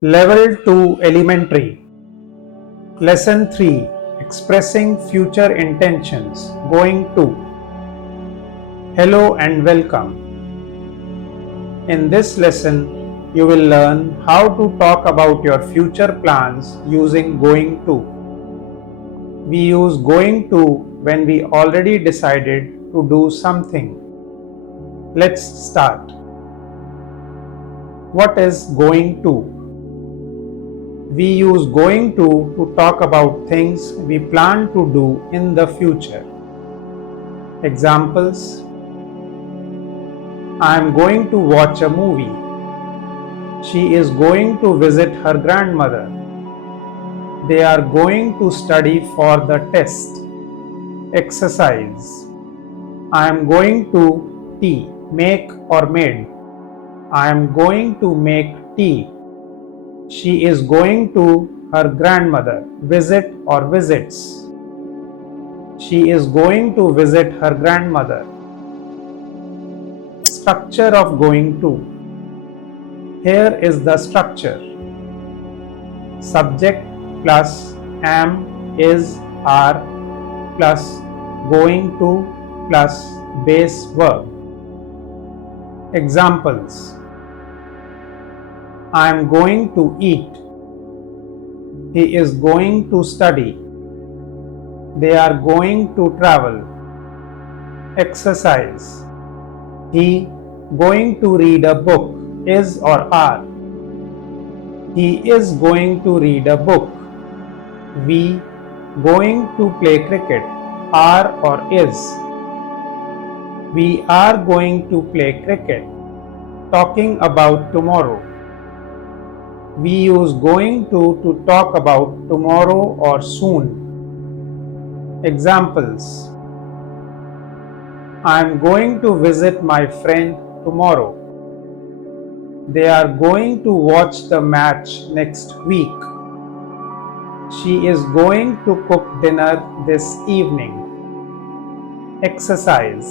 Level 2 Elementary Lesson 3 Expressing Future Intentions Going to. Hello and welcome. In this lesson, you will learn how to talk about your future plans using going to. We use going to when we already decided to do something. Let's start. What is going to? We use going to talk about things we plan to do in the future. Examples: I am going to watch a movie. She is going to visit her grandmother. They are going to study for the test. Exercise: I am going to tea, make or made. I am going to make tea. She is going to her grandmother, visit or visits. She is going to visit her grandmother. Structure of going to. Here is the structure. Subject plus am, is, are plus going to plus base verb. Examples: I am going to eat. He is going to study. They are going to travel. Exercise: he going to read a book, is or are. He is going to read a book. We going to play cricket, are or is. We are going to play cricket. Talking about tomorrow. We use going to talk about tomorrow or soon. Examples: I am going to visit my friend tomorrow. They are going to watch the match next week. She is going to cook dinner this evening. Exercise: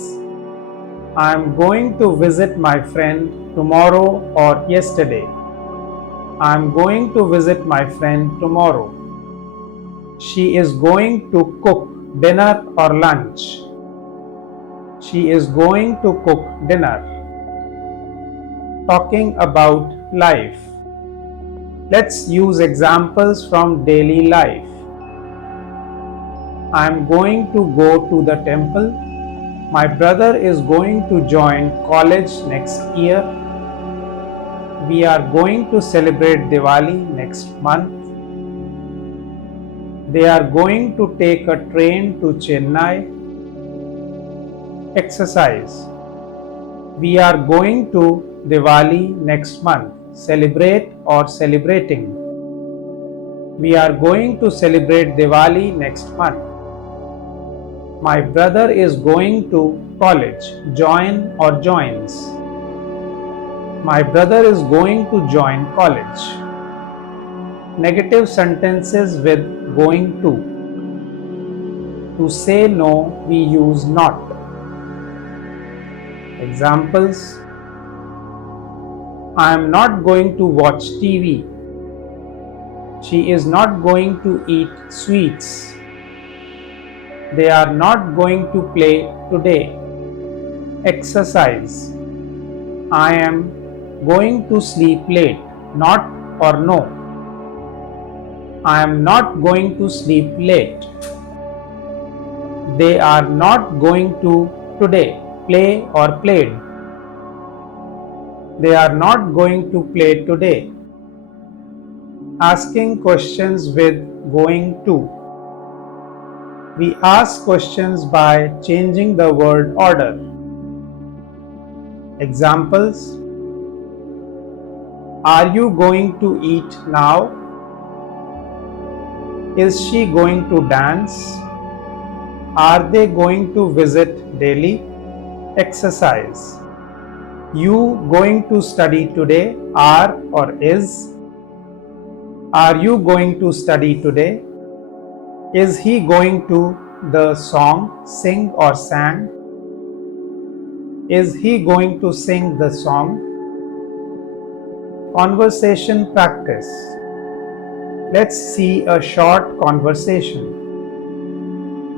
I am going to visit my friend tomorrow or yesterday. I am going to visit my friend tomorrow. She is going to cook dinner or lunch. She is going to cook dinner. Talking about life. Let's use examples from daily life. I am going to go to the temple. My brother is going to join college next year. We are going to celebrate Diwali next month. They are going to take a train to Chennai. Exercise: we are going to Diwali next month. Celebrate or celebrating. We are going to celebrate Diwali next month. My brother is going to college. Join or joins. My brother is going to join college. Negative sentences with going to. To say no, we use not. Examples: I am not going to watch TV. She is not going to eat sweets. They are not going to play today. Exercise: I am going to sleep late. Not or no. I am not going to sleep late. They are not going to today. Play or played. They are not going to play today. Asking questions with going to. We ask questions by changing the word order. Examples: Are you going to eat now? Is she going to dance? Are they going to visit daily? Exercise: You going to study today? Are or is. Are you going to study today? Is he going to the song, sing or sang? Is he going to sing the song? Conversation practice. Let's see a short conversation.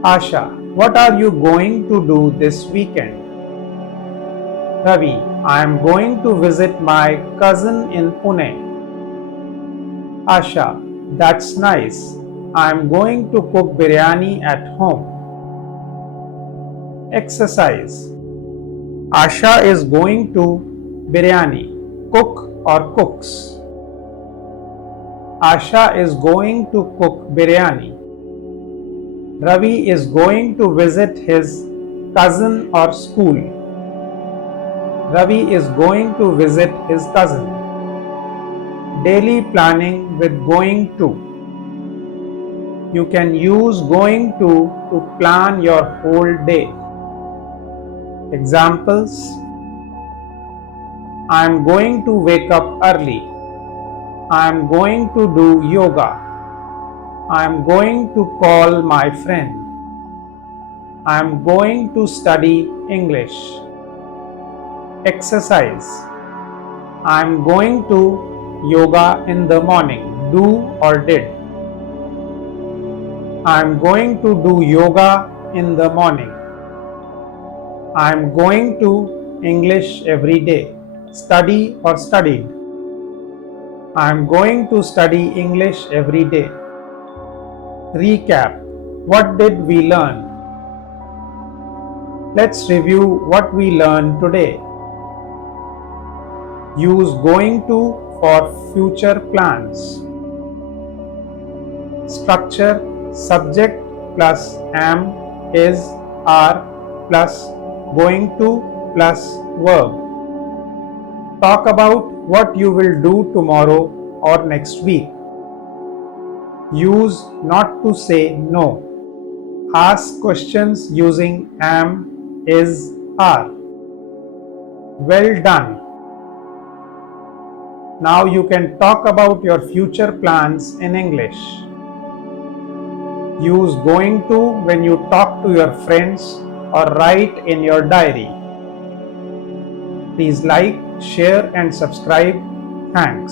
Asha, what are you going to do this weekend? Ravi, I am going to visit my cousin in Pune. Asha, that's nice. I am going to cook biryani at home. Exercise. Asha is going to biryani. Cook or cooks. Asha is going to cook biryani. Ravi is going to visit his cousin or school. Ravi is going to visit his cousin. Daily planning with going to. You can use going to plan your whole day. Examples. I am going to wake up early. I am going to do yoga. I am going to call my friend. I am going to study English. Exercise. I am going to yoga in the morning. Do or did. I am going to do yoga in the morning. I am going to English every day. Study or studied. I am going to study English every day. Recap. What did we learn? Let's review what we learned today. Use going to for future plans. Structure. Subject plus am, is, are plus going to plus verb. Talk about what you will do tomorrow or next week. Use not to say no. Ask questions using am, is, are. Well done. Now you can talk about your future plans in English. Use going to when you talk to your friends or write in your diary. Please like, share and subscribe. Thanks.